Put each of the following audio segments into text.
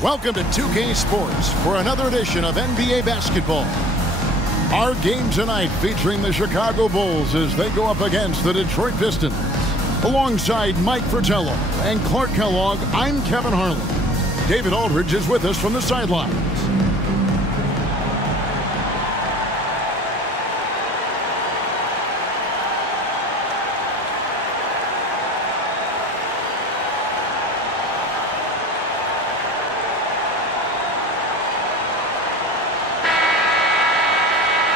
Welcome to 2K Sports for another edition of NBA basketball. Our game tonight featuring the Chicago Bulls as they go up against the Detroit Pistons. Alongside Mike Fratello and Clark Kellogg, I'm Kevin Harlan. David Aldridge is with us from the sidelines.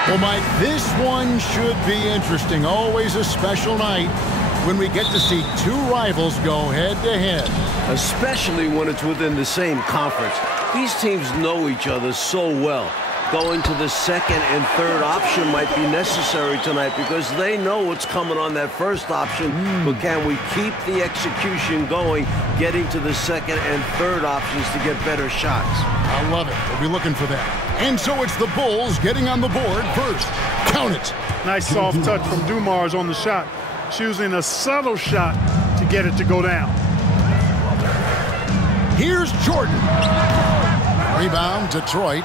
Well, Mike, this one should be interesting. Always a special night when we get to see two rivals go head-to-head. Especially when it's within the same conference. These teams know each other so well. Going to the second and third option might be necessary tonight because they know what's coming on that first option. But can we keep the execution going, getting to the second and third options to get better shots? I love it. We'll be looking for that. And so it's the Bulls getting on the board first. Count it. Nice soft touch from Dumars on the shot. Choosing a subtle shot to get it to go down. Here's Jordan. Rebound, Detroit.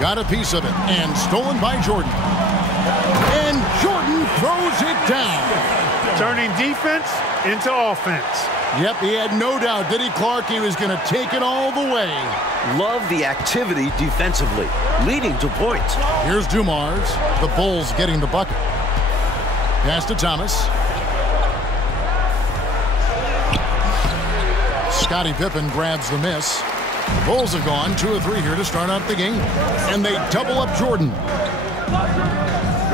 Got a piece of it. And stolen by Jordan. And Jordan throws it down. Turning defense into offense. Yep, he had no doubt, did he, Clark? He was going to take it all the way. Love the activity defensively, leading to points. Here's Dumars. The Bulls getting the bucket. Pass to Thomas. Scottie Pippen grabs the miss. The Bulls have gone 2 of 3 here to start out the game. And they double up Jordan.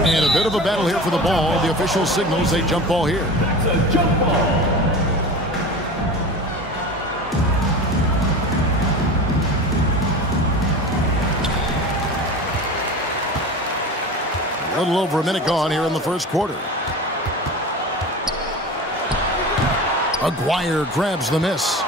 And a bit of a battle here for the ball. The official signals a jump ball here. That's a jump ball. A little over a minute gone here in the first quarter. Aguirre grabs the miss.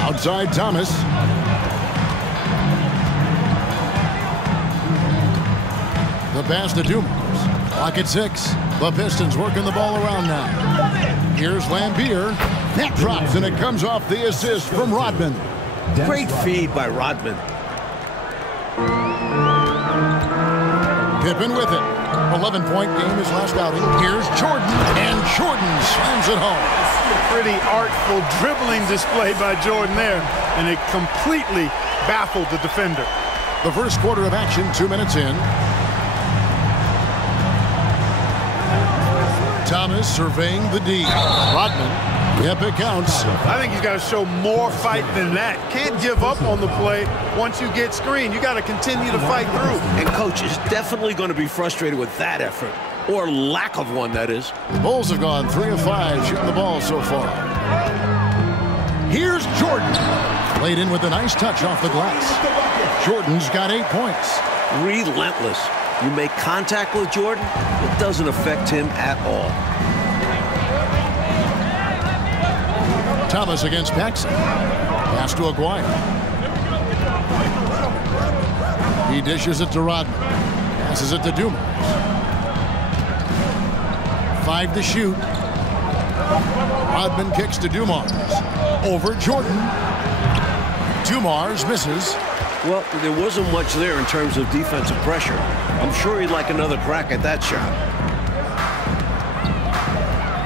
Outside Thomas. The pass to Dumars. Clock at 6. The Pistons working the ball around now. Here's Lambier. That drops, and it comes off the assist from Rodman. Great feed by Rodman. Pippen with it. 11-point game his last outing. Here's Jordan, and Jordan slams it home. Pretty artful dribbling display by Jordan there, and it completely baffled the defender. The first quarter of action, 2 minutes in. Thomas surveying the D. Rodman. Yep, it counts. I think he's got to show more fight than that. Can't give up on the play once you get screened. You got to continue to fight through. And coach is definitely going to be frustrated with that effort, or lack of one, that is. The Bulls have gone 3 of 5 shooting the ball so far. Here's Jordan. Laid in with a nice touch off the glass. Jordan's got 8 points. Relentless. You make contact with Jordan, it doesn't affect him at all. Thomas against Paxson. Pass to Aguirre. He dishes it to Rodman. Passes it to Dumars. 5 to shoot. Rodman kicks to Dumars. Over Jordan. Dumars misses. Well, there wasn't much there in terms of defensive pressure. I'm sure he'd like another crack at that shot.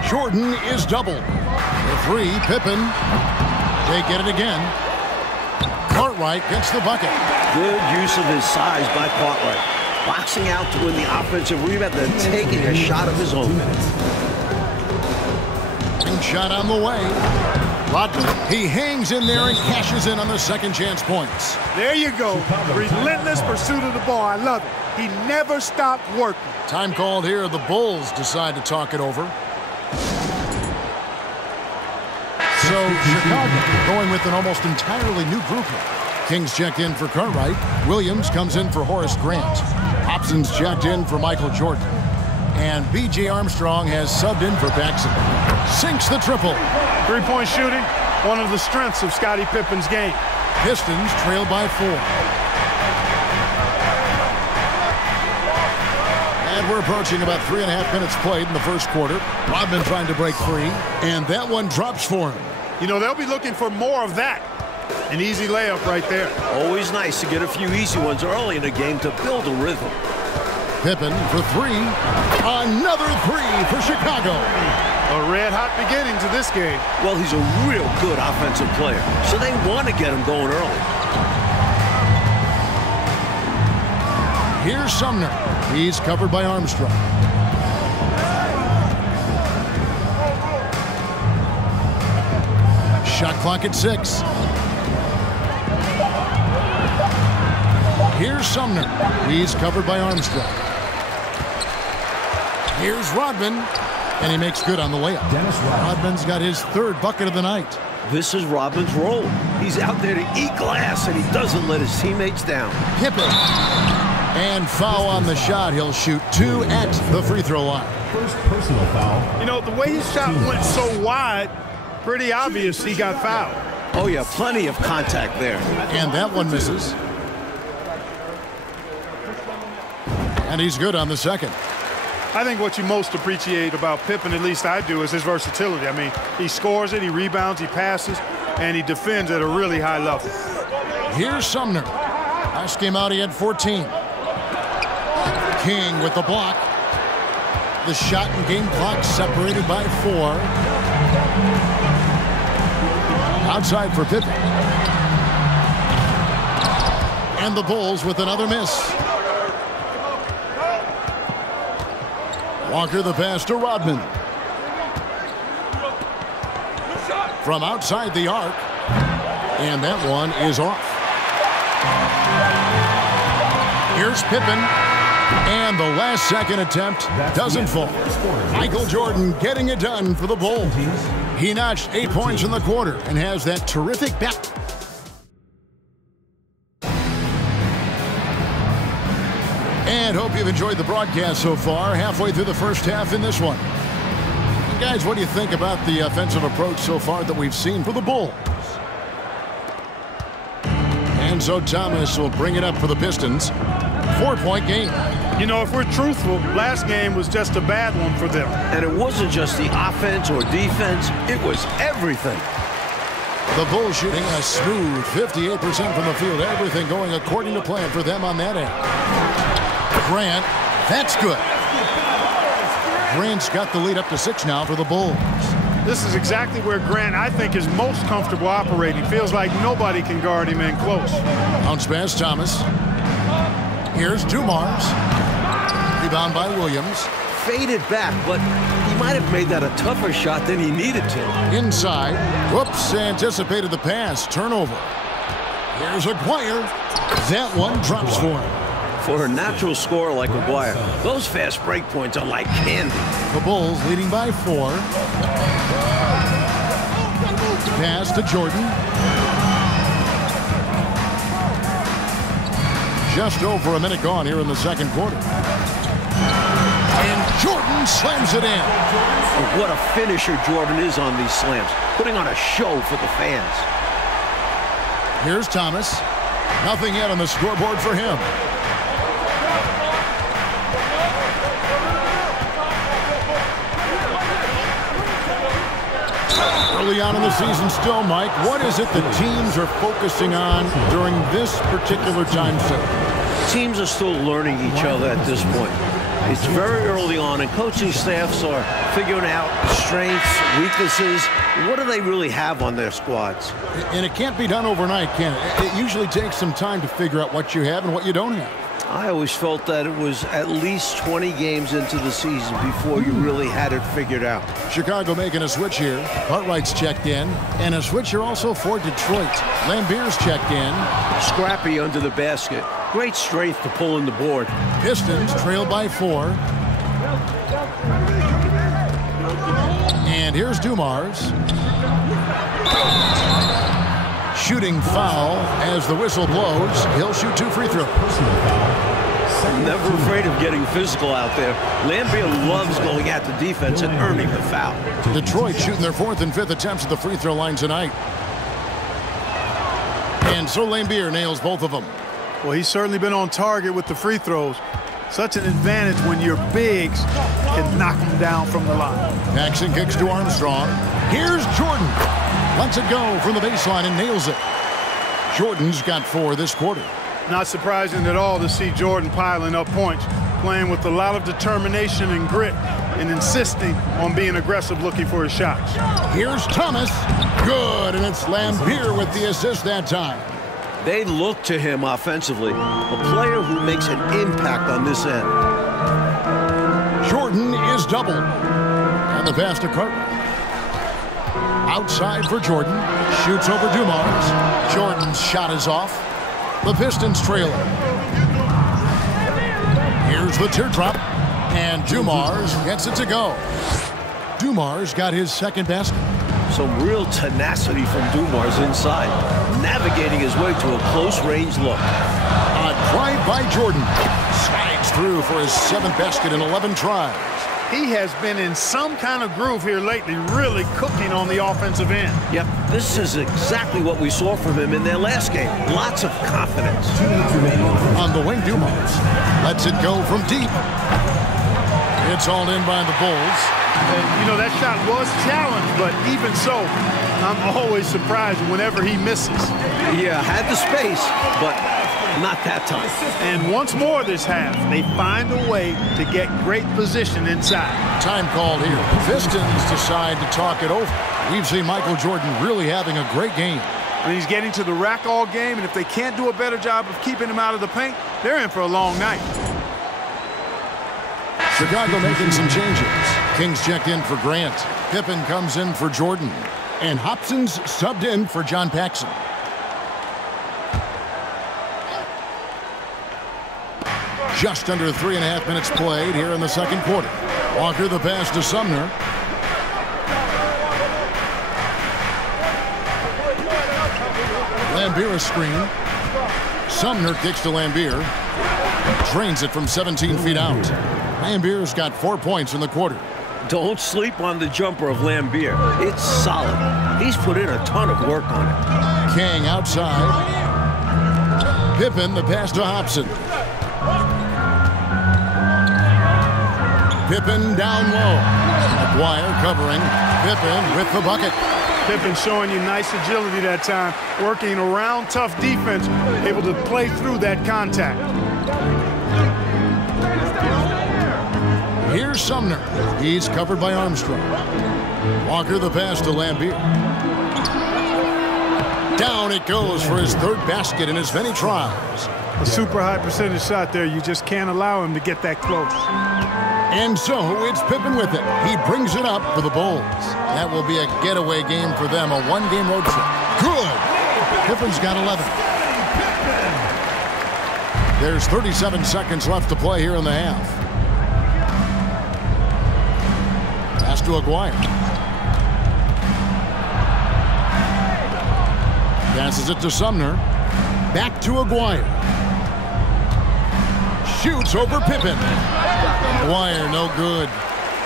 Jordan is doubled. The 3, Pippen. They get it again. Cartwright gets the bucket. Good use of his size by Cartwright. Boxing out to win the offensive rebound, then taking a shot of his own. Team shot on the way. Rodman, he hangs in there and cashes in on the second chance points. There you go. Relentless pursuit of the ball. I love it. He never stopped working. Time called here. The Bulls decide to talk it over. So Chicago going with an almost entirely new group here. Kings checked in for Cartwright. Williams comes in for Horace Grant. Hobson's checked in for Michael Jordan. And B.J. Armstrong has subbed in for Paxson. Sinks the triple. Three-point shooting, one of the strengths of Scottie Pippen's game. Pistons trail by 4. And we're approaching about 3.5 minutes played in the first quarter. Rodman trying to break free, and that one drops for him. You know, they'll be looking for more of that. An easy layup right there. Always nice to get a few easy ones early in a game to build a rhythm. Pippen for three. Another three for Chicago. A red-hot beginning to this game. Well, he's a real good offensive player, so they want to get him going early. Here's Sumner. He's covered by Armstrong. Shot clock at 6. Here's Sumner. He's covered by Armstrong. Here's Rodman, and he makes good on the layup. Rodman's got his third bucket of the night. This is Rodman's role. He's out there to eat glass, and he doesn't let his teammates down. Pippen. And foul on the shot. He'll shoot 2 at the free throw line. First personal foul. You know, the way his shot went so wide, pretty obvious he got fouled. Oh, yeah, plenty of contact there. And that one misses. And he's good on the second. I think what you most appreciate about Pippen, at least I do, is his versatility. I mean, he scores it, he rebounds, he passes, and he defends at a really high level. Here's Sumner. Last game out, he had 14. King with the block. The shot and game clock separated by 4. Outside for Pippen. And the Bulls with another miss. Walker the pass to Rodman. From outside the arc. And that one is off. Here's Pippen. And the last second attempt doesn't fall. Michael Jordan getting it done for the Bulls. He notched 8 points in the quarter and has that terrific back. And hope you've enjoyed the broadcast so far. Halfway through the first half in this one. And guys, what do you think about the offensive approach so far that we've seen for the Bulls? And so Thomas will bring it up for the Pistons. 4-point game. You know, if we're truthful, last game was just a bad one for them. And it wasn't just the offense or defense, it was everything. The Bulls shooting a smooth 58% from the field. Everything going according to plan for them on that end. Grant, that's good. Grant's got the lead up to 6 now for the Bulls. This is exactly where Grant, I think, is most comfortable operating. Feels like nobody can guard him in close. Bounce pass, Thomas. Here's Dumars. Rebound by Williams. Faded back, but he might have made that a tougher shot than he needed to. Inside. Whoops, anticipated the pass. Turnover. Here's Aguirre. That one drops for him. For a natural scorer like Aguirre, those fast break points are like candy. The Bulls leading by 4. Pass to Jordan. Just over a minute gone here in the second quarter. And Jordan slams it in. What a finisher Jordan is on these slams, putting on a show for the fans. Here's Thomas. Nothing yet on the scoreboard for him. Early on in the season still, Mike, what is it that teams are focusing on during this particular time frame? Teams are still learning each other at this point. It's very early on, and coaching staffs are figuring out strengths, weaknesses. What do they really have on their squads? And it can't be done overnight, can it? It usually takes some time to figure out what you have and what you don't have. I always felt that it was at least 20 games into the season before you really had it figured out. Chicago making a switch here. Cartwright's checked in. And a switch here also for Detroit. Lambier's checked in. Scrappy under the basket. Great strength to pull in the board. Pistons trail by 4. And here's Dumars. Shooting foul as the whistle blows. He'll shoot 2 free throws. Never afraid of getting physical out there. Lambier loves going at the defense and earning the foul. Detroit shooting their 4th and 5th attempts at the free throw line tonight. And so Lambier nails both of them. Well, he's certainly been on target with the free throws. Such an advantage when your bigs can knock them down from the line. Jackson kicks to Armstrong. Here's Jordan. Lets it go from the baseline and nails it. Jordan's got 4 this quarter. Not surprising at all to see Jordan piling up points, playing with a lot of determination and grit, and insisting on being aggressive looking for his shots. Here's Thomas. Good, and it's Lambier with the assist that time. They look to him offensively, a player who makes an impact on this end. Jordan is doubled. And the pass to Cartwright. Outside for Jordan. Shoots over Dumars. Jordan's shot is off. The Pistons trail it. Here's the teardrop. And Dumars gets it to go. Dumars got his second basket. Some real tenacity from Dumars inside, navigating his way to a close-range look. A drive by Jordan. Slides through for his 7th basket in 11 tries. He has been in some kind of groove here lately, really cooking on the offensive end. Yep, this is exactly what we saw from him in their last game. Lots of confidence. On the wing, Dumars lets it go from deep. It's all in by the Bulls. And, you know, that shot was challenged, but even so, I'm always surprised whenever he misses. Yeah, had the space, but not that time. And once more this half, they find a way to get great position inside. Time called here. Pistons decide to talk it over. We've seen Michael Jordan really having a great game. And he's getting to the rack all game, and if they can't do a better job of keeping him out of the paint, they're in for a long night. Chicago making some changes. Kings checked in for Grant. Pippen comes in for Jordan. And Hobson's subbed in for John Paxson. Just under 3.5 minutes played here in the second quarter. Walker the pass to Sumner. Lambier a screen. Sumner kicks to Lambier. Drains it from 17 feet out. Lambier's got 4 points in the quarter. Don't sleep on the jumper of Lambier. It's solid. He's put in a ton of work on it. King outside. Pippen the pass to Hobson. Pippen down low. McGuire covering. Pippen with the bucket. Pippen showing you nice agility that time, working around tough defense, able to play through that contact. Here's Sumner. He's covered by Armstrong. Walker the pass to Lambier. Down it goes for his 3rd basket in as many tries. A super high percentage shot there. You just can't allow him to get that close. And so it's Pippen with it. He brings it up for the Bulls. That will be a getaway game for them, a 1-game road trip. Good. Pippen's got 11. There's 37 seconds left to play here in the half. Pass to Aguirre. Passes it to Sumner. Back to Aguirre. Shoots over Pippen. Aguirre no good.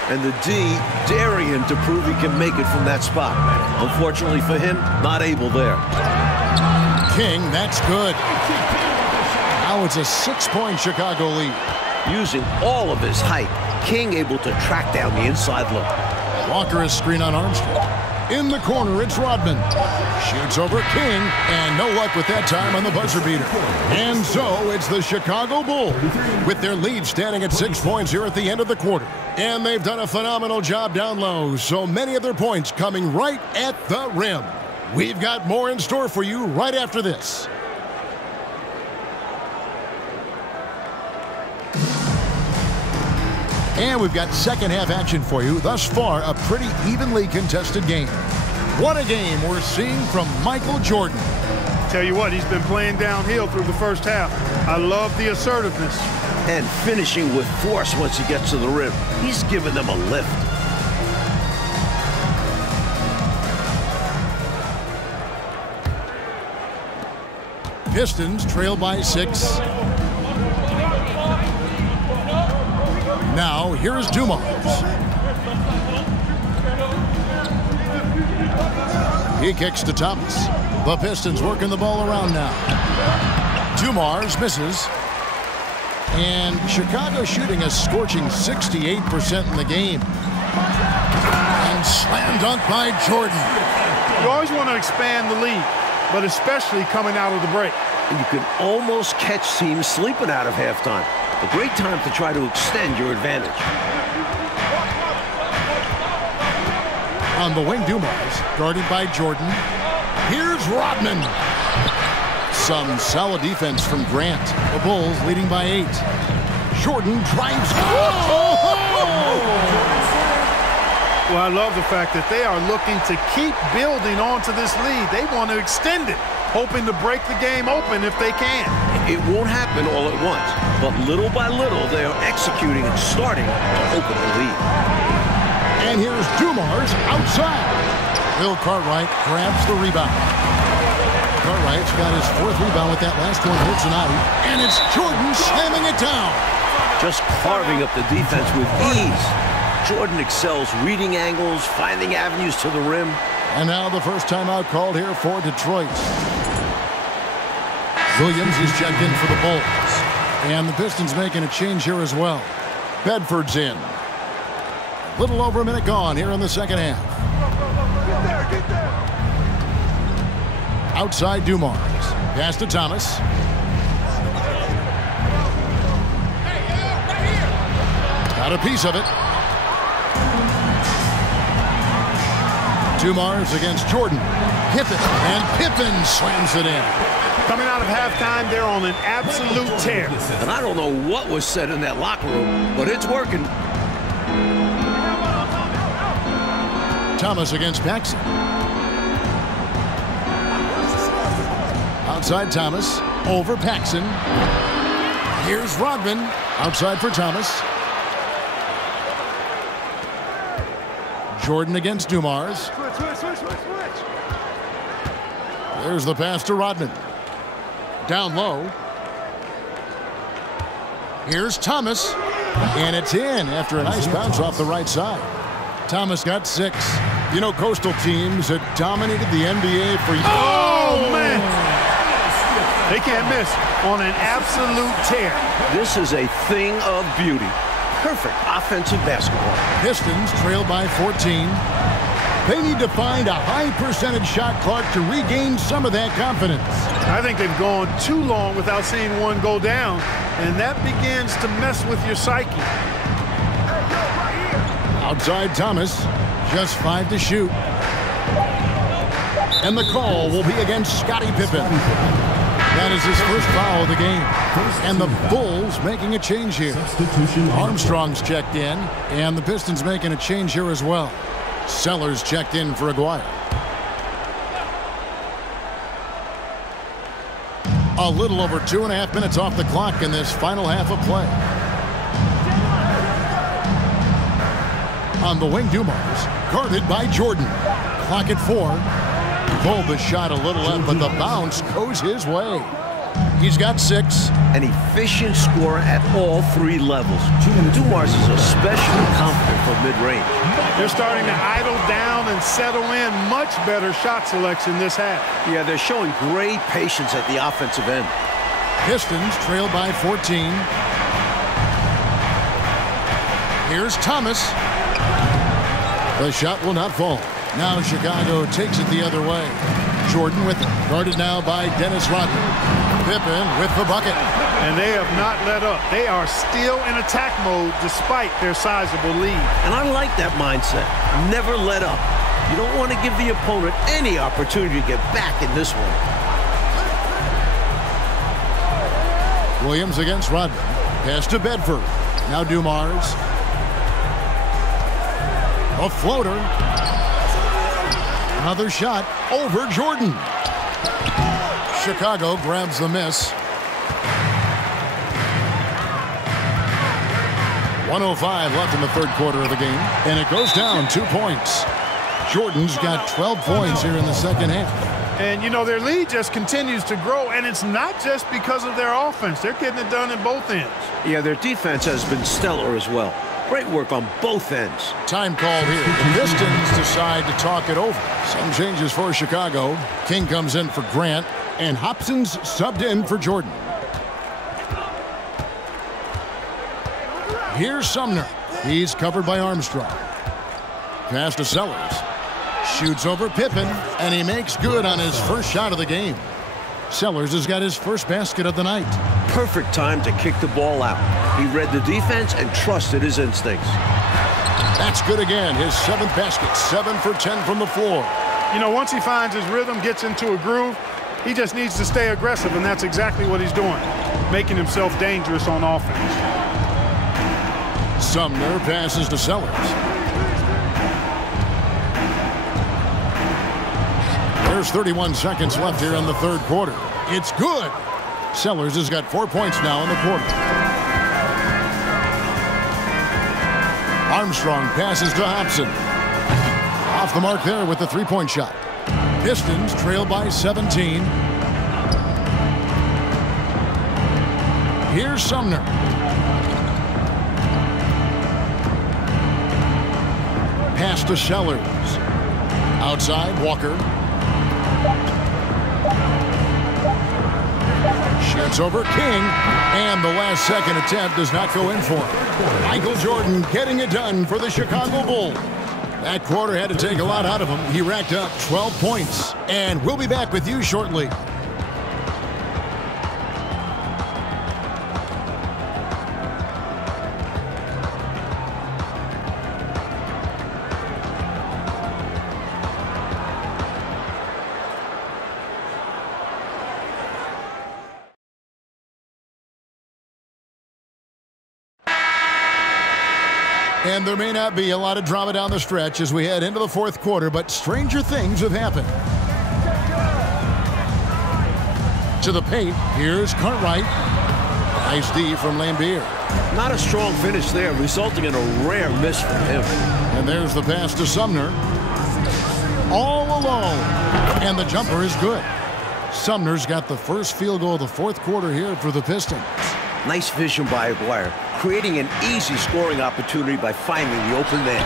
And the D daring him to prove he can make it from that spot. Unfortunately for him, not able there. King, that's good. Now it's a 6-point Chicago lead. Using all of his height, King able to track down the inside look. Walker is screen on Armstrong. In the corner, it's Rodman. Shoots over King, and no luck with that time on the buzzer beater. And so it's the Chicago Bulls with their lead standing at 6 points here at the end of the quarter. And they've done a phenomenal job down low, so many of their points coming right at the rim. We've got more in store for you right after this. And we've got second half action for you. Thus far, a pretty evenly contested game. What a game we're seeing from Michael Jordan. Tell you what, he's been playing downhill through the first half. I love the assertiveness. And finishing with force once he gets to the rim. He's giving them a lift. Pistons trail by 6. Now, here's Dumars. He kicks to Thomas. The Pistons working the ball around now. Dumars misses. And Chicago shooting a scorching 68% in the game. And slam dunk by Jordan. You always want to expand the lead, but especially coming out of the break. And you can almost catch teams sleeping out of halftime. A great time to try to extend your advantage. On the wing, Dumars, guarded by Jordan. Here's Rodman. Some solid defense from Grant. The Bulls leading by 8. Jordan drives. Well, I love the fact that they are looking to keep building onto this lead. They want to extend it, hoping to break the game open if they can. It won't happen all at once, but little by little, they are executing and starting to open the lead. And here's Dumars outside. Bill Cartwright grabs the rebound. Cartwright's got his 4th rebound with that last one for tonight. And it's Jordan slamming it down. Just carving up the defense with ease. Jordan excels reading angles, finding avenues to the rim. And now the first timeout called here for Detroit. Williams is checked in for the Bulls. And the Pistons making a change here as well. Bedford's in. A little over a minute gone here in the second half. Get there. Outside Dumars. Pass to Thomas. Got a piece of it. Dumars against Jordan. Pippen. And Pippen slams it in. Coming out of halftime, they're on an absolute tear. And I don't know what was said in that locker room, but it's working. Thomas against Paxson. Outside Thomas. Over Paxson. Here's Rodman. Outside for Thomas. Jordan against Dumars. Switch. There's the pass to Rodman. Down low. Here's Thomas. And it's in after a nice bounce off the right side. Thomas got 6. You know, coastal teams have dominated the NBA for years. Oh, man. They can't miss on an absolute tear. This is a thing of beauty. Perfect offensive basketball. Pistons trail by 14. They need to find a high percentage shot clock to regain some of that confidence. I think they've gone too long without seeing one go down, and that begins to mess with your psyche. Outside Thomas, just 5 to shoot. And the call will be against Scottie Pippen. That is his first foul of the game. And the Bulls making a change here. Armstrong's checked in, and the Pistons making a change here as well. Sellers checked in for Aguirre. A little over 2.5 minutes off the clock in this final half of play. On the wing, Dumars, guarded by Jordan. Clock at 4. Pulled the shot a little up, but the bounce goes his way. He's got 6. An efficient scorer at all 3 levels. Dumars is especially confident from mid-range. They're starting to idle down and settle in. Much better shot selection this half. Yeah, they're showing great patience at the offensive end. Pistons trail by 14. Here's Thomas. The shot will not fall. Now Chicago takes it the other way. Jordan with it. Guarded now by Dennis Rodman. Pippen with the bucket. And they have not let up. They are still in attack mode despite their sizable lead. And I like that mindset. Never let up. You don't want to give the opponent any opportunity to get back in this one. Williams against Rodman. Pass to Bedford. Now Dumars. A floater. Another shot over Jordan. Chicago grabs the miss. 1:05 left in the third quarter of the game, and it goes down 2 points. Jordan's got 12 points here in the second half. And, you know, their lead just continues to grow, and it's not just because of their offense. They're getting it done in both ends. Yeah, their defense has been stellar as well. Great work on both ends. Time called here. The Pistons decide to talk it over. Some changes for Chicago. King comes in for Grant, and Hobson's subbed in for Jordan. Here's Sumner. He's covered by Armstrong. Pass to Sellers. Shoots over Pippen, and he makes good on his first shot of the game. Sellers has got his first basket of the night. Perfect time to kick the ball out. He read the defense and trusted his instincts. That's good again. His 7th basket, 7 for 10 from the floor. You know, once he finds his rhythm, gets into a groove, he just needs to stay aggressive, and that's exactly what he's doing, making himself dangerous on offense. Sumner passes to Sellers. There's 31 seconds left here in the third quarter. It's good. Sellers has got 4 points now in the quarter. Armstrong passes to Hobson. Off the mark there with the three-point shot. Pistons trail by 17. Here's Sumner. Pass to Sellers. Outside, Walker. Shoots over King, and the last second attempt does not go in for him. Michael Jordan getting it done for the Chicago Bulls. That quarter had to take a lot out of him. He racked up 12 points, and we'll be back with you shortly. And there may not be a lot of drama down the stretch as we head into the fourth quarter, but stranger things have happened. To the paint, here's Cartwright. Nice D from Lambier. Not a strong finish there, resulting in a rare miss from him. And there's the pass to Sumner. All alone. And the jumper is good. Sumner's got the first field goal of the fourth quarter here for the Pistons. Nice vision by Aguirre, creating an easy scoring opportunity by finding the open man.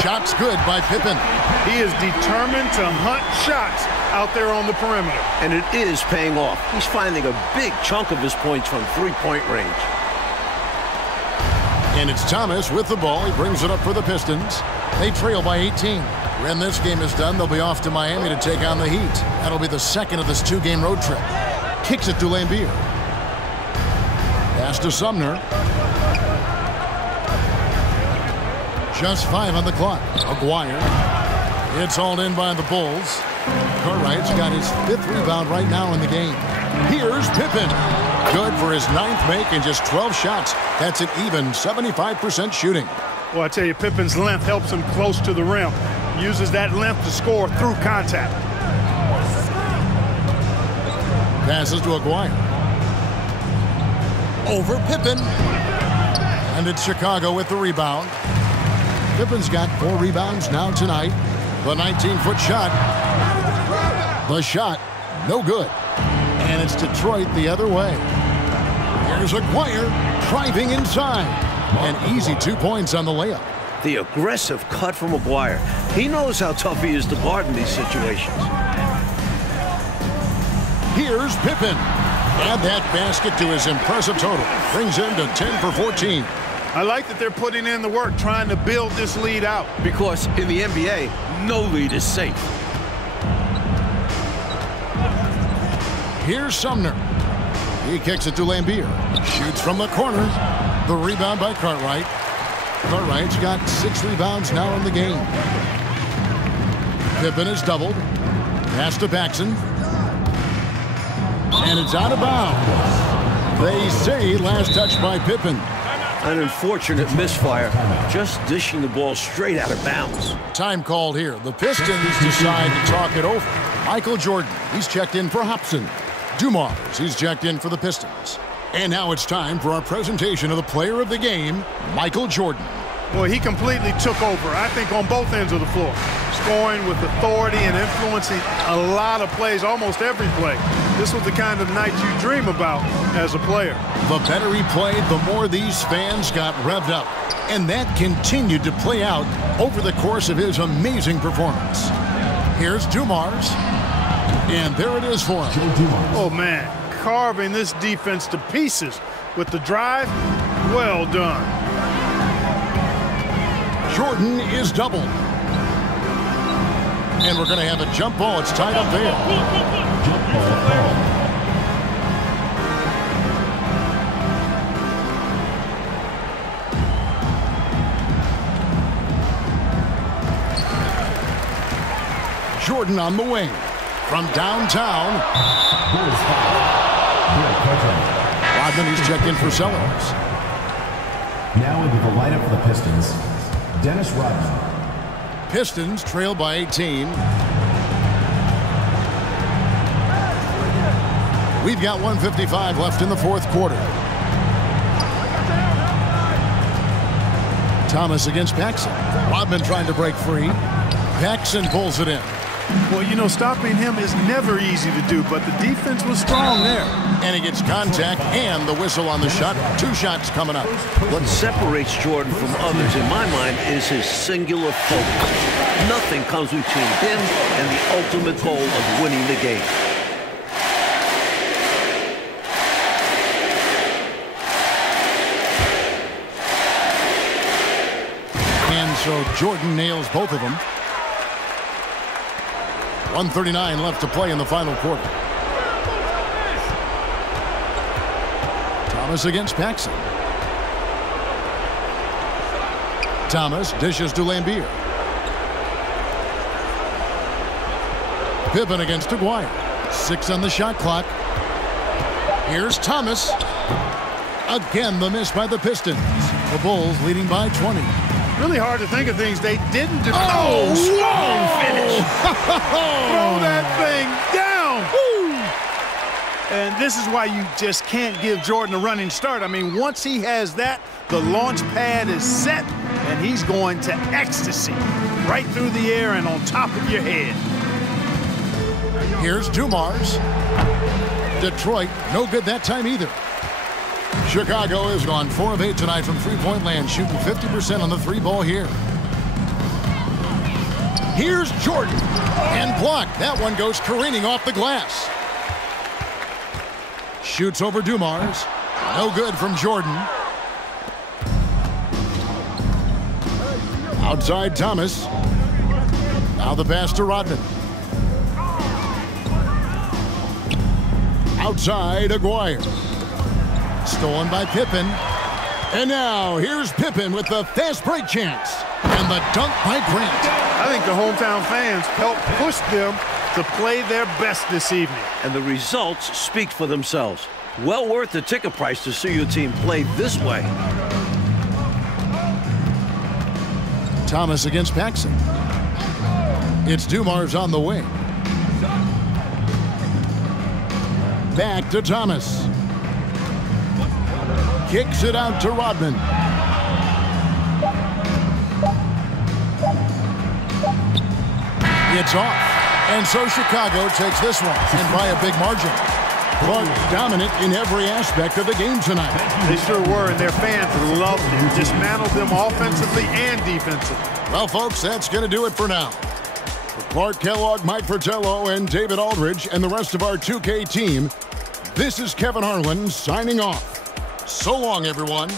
Shot's good by Pippen. He is determined to hunt shots out there on the perimeter. And it is paying off. He's finding a big chunk of his points from three-point range. And it's Thomas with the ball. He brings it up for the Pistons. They trail by 18. When this game is done, they'll be off to Miami to take on the Heat. That'll be the second of this two-game road trip. Kicks it to Lambier. Pass to Sumner. Just 5 on the clock. Aguirre. It's hauled in by the Bulls. Cartwright's got his 5th rebound right now in the game. Here's Pippen. Good for his 9th make and just 12 shots. That's an even 75% shooting. Well, I tell you, Pippen's length helps him close to the rim. Uses that length to score through contact. Passes to Aguirre. Over Pippen. And it's Chicago with the rebound. Pippen's got 4 rebounds now tonight. The 19-foot shot. The shot, no good. And it's Detroit the other way. Here's Aguirre driving inside. An easy 2 points on the layup. The aggressive cut from Aguirre. He knows how tough he is to guard in these situations. Here's Pippen. Add that basket to his impressive total. Brings him to 10 for 14. I like that they're putting in the work trying to build this lead out. Because in the NBA, no lead is safe. Here's Sumner. He kicks it to Lambier. Shoots from the corner. The rebound by Cartwright. Cartwright's got 6 rebounds now in the game. Pippen is doubled. Pass to Paxson. And it's out of bounds. They say last touch by Pippen. An unfortunate misfire, just dishing the ball straight out of bounds. Time called here. The Pistons decide to talk it over. Michael Jordan, he's checked in for Hobson. Dumars, he's checked in for the Pistons. And now it's time for our presentation of the player of the game, Michael Jordan. Well, he completely took over, I think, on both ends of the floor. Scoring with authority and influencing a lot of plays, almost every play. This was the kind of night you dream about as a player. The better he played, the more these fans got revved up. And that continued to play out over the course of his amazing performance. Here's Dumars. And there it is for him. Oh, man, carving this defense to pieces with the drive. Well done. Jordan is doubled. And we're going to have a jump ball. It's tied up there. Jump ball called. Jordan on the wing. From downtown. Bulls foul. Here, Coach. Rodman, he's checked in for Sellers. Now into the lineup for the Pistons, Dennis Rodman. Pistons trail by 18. We've got 1:55 left in the fourth quarter. Thomas against Paxson. Rodman trying to break free. Paxson pulls it in. Well, you know, stopping him is never easy to do, but the defense was strong there. And he gets contact and the whistle on the shot. 2 shots coming up. What separates Jordan from others, in my mind, is his singular focus. Nothing comes between him and the ultimate goal of winning the game. And so Jordan nails both of them. 1:39 left to play in the final quarter. Thomas against Paxson. Thomas dishes to Lambier. Pippen against Aguirre. 6 on the shot clock. Here's Thomas. Again, the miss by the Pistons. The Bulls leading by 20. Really hard to think of things they didn't do. Oh, strong finish. Throw that thing down. Woo. And this is why you just can't give Jordan a running start. I mean, once he has that, the launch pad is set, and he's going to ecstasy. Right through the air and on top of your head. Here's Dumars. Detroit, no good that time either. Chicago has gone 4 of 8 tonight from three-point land, shooting 50% on the 3-ball here. Here's Jordan. And blocked. That one goes careening off the glass. Shoots over Dumars. No good from Jordan. Outside Thomas. Now the pass to Rodman. Outside Aguirre. Stolen by Pippen. And now here's Pippen with the fast break chance. And the dunk by Grant. I think the hometown fans helped push them to play their best this evening. And the results speak for themselves. Well worth the ticket price to see your team play this way. Thomas against Paxson. It's Dumars on the wing. Back to Thomas. Kicks it out to Rodman. It's off. And so Chicago takes this one, and by a big margin. Clark dominant in every aspect of the game tonight. They sure were, and their fans loved it. Dismantled them offensively and defensively. Well, folks, that's going to do it for now. For Clark Kellogg, Mike Fratello, and David Aldridge, and the rest of our 2K team, this is Kevin Harlan signing off. So long, everyone.